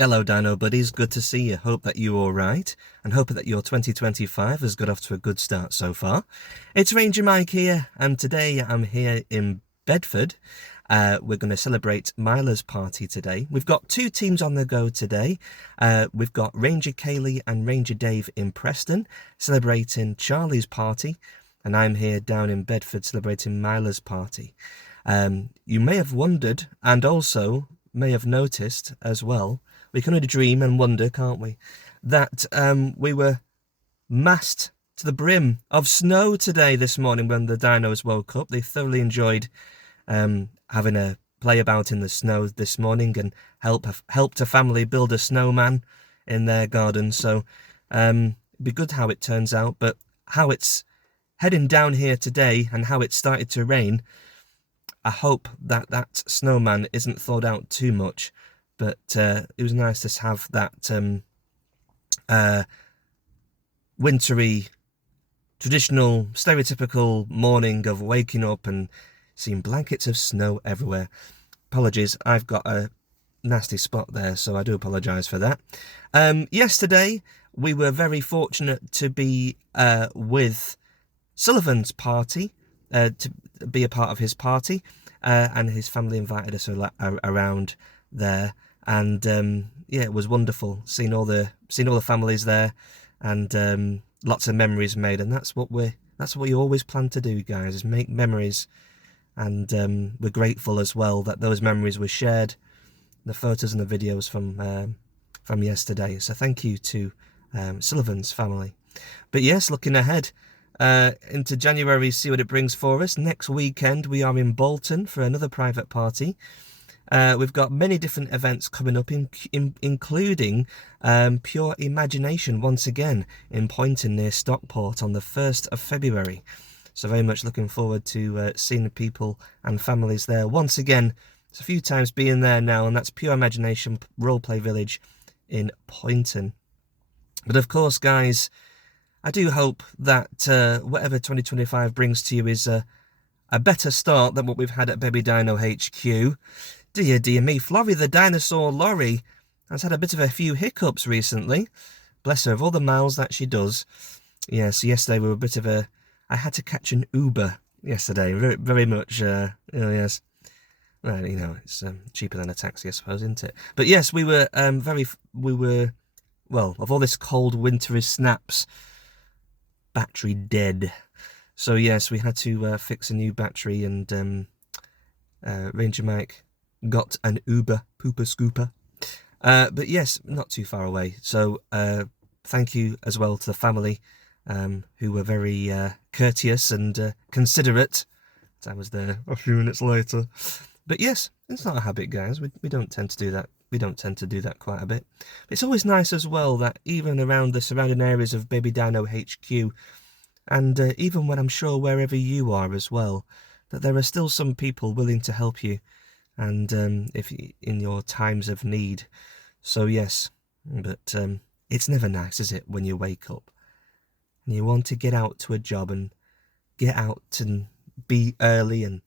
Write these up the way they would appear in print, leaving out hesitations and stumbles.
Hello Dino buddies, good to see you. Hope that you're alright, and hope that your 2025 has got off to a good start so far. It's Ranger Mike here, and today I'm here in Bedford. We're going to celebrate Mila's party today. We've got two teams on the go today. We've got Ranger Kaylee and Ranger Dave in Preston celebrating Charlie's party, and I'm here down in Bedford celebrating Mila's party. You may have wondered, and also may have noticed as well, we can only dream and wonder, can't we, that we were massed to the brim of snow today this morning when the dinos woke up. They thoroughly enjoyed having a play about in the snow this morning and helped a family build a snowman in their garden. So it'd be good how it turns out, but how it's heading down here today and how it started to rain, I hope that that snowman isn't thawed out too much. But it was nice to have that wintry, traditional, stereotypical morning of waking up and seeing blankets of snow everywhere. Apologies, I've got a nasty spot there, so I do apologise for that. Yesterday, we were very fortunate to be with Sullivan's party, to be a part of his party, and his family invited us around there. And yeah, it was wonderful seeing all the families there, and lots of memories made. And that's what we always plan to do, guys, is make memories. And we're grateful as well that those memories were shared, the photos and the videos from yesterday. So thank you to Sullivan's family. But yes, looking ahead into January, see what it brings for us. Next weekend we are in Bolton for another private party. We've got many different events coming up, including Pure Imagination once again in Poynton near Stockport on the 1st of February. So very much looking forward to seeing the people and families there once again. It's a few times being there now, and that's Pure Imagination Roleplay Village in Poynton. But of course, guys, I do hope that whatever 2025 brings to you is a better start than what we've had at Baby Dino HQ. Dear me, Florrie the dinosaur lorry has had a bit of a few hiccups recently. Bless her, of all the miles that she does. Yes, yesterday we were a bit of a... I had to catch an Uber yesterday, very much, yes. Well, you know, it's cheaper than a taxi, I suppose, isn't it? But yes, we were, well, of all this cold wintry snaps, battery dead. So yes, we had to fix a new battery, and Ranger Mike got an Uber pooper scooper. But yes, not too far away. So thank you as well to the family who were very courteous and considerate. I was there a few minutes later. But yes, it's not a habit, guys. We don't tend to do that. We don't tend to do that quite a bit. But it's always nice as well that even around the surrounding areas of Baby Dino HQ, and even when I'm sure wherever you are as well, that there are still some people willing to help you, and if in your times of need. So yes, but it's never nice, is it, when you wake up and you want to get out to a job and get out and be early and,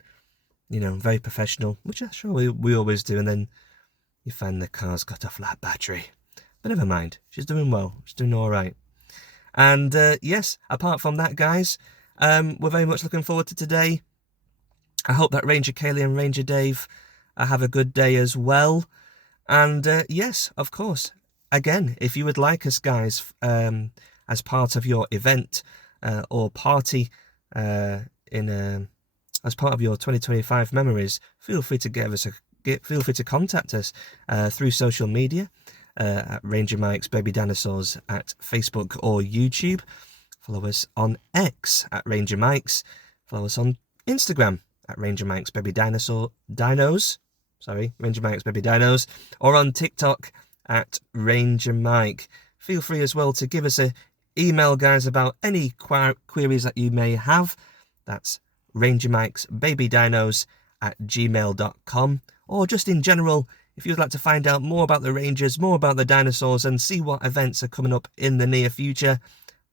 you know, very professional, which I'm sure we always do, and then you find the car's got a flat battery. But never mind, she's doing well, she's doing all right. And yes, apart from that, guys, we're very much looking forward to today. I hope that Ranger Kaylee and Ranger Dave have a good day as well. And yes, of course, again, if you would like us, guys, as part of your event or party as part of your 2025 memories, feel free to contact us through social media at Ranger Mike's Baby Dinosaurs at Facebook or YouTube. Follow us on X at Ranger Mike's. Follow us on Instagram at Ranger Mike's Baby Dinos. Ranger Mike's Baby Dinos. Or on TikTok at Ranger Mike. Feel free as well to give us an email, guys, about any queries that you may have. That's Ranger Mike's Baby Dinos at gmail.com. Or just in general, if you'd like to find out more about the Rangers, more about the dinosaurs, and see what events are coming up in the near future,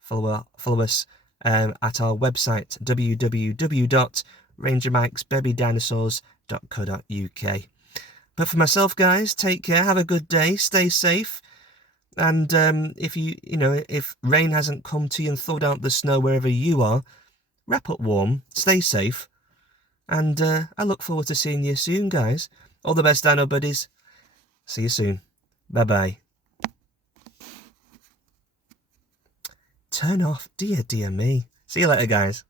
follow us at our website, www.rangermikesbabydinosaurs.co.uk. But for myself, guys, take care, have a good day, stay safe. And if if rain hasn't come to you and thawed out the snow wherever you are, wrap up warm, stay safe. And I look forward to seeing you soon, guys. All the best, Dino buddies. See you soon. Bye-bye. Turn off. Dear me. See you later, guys.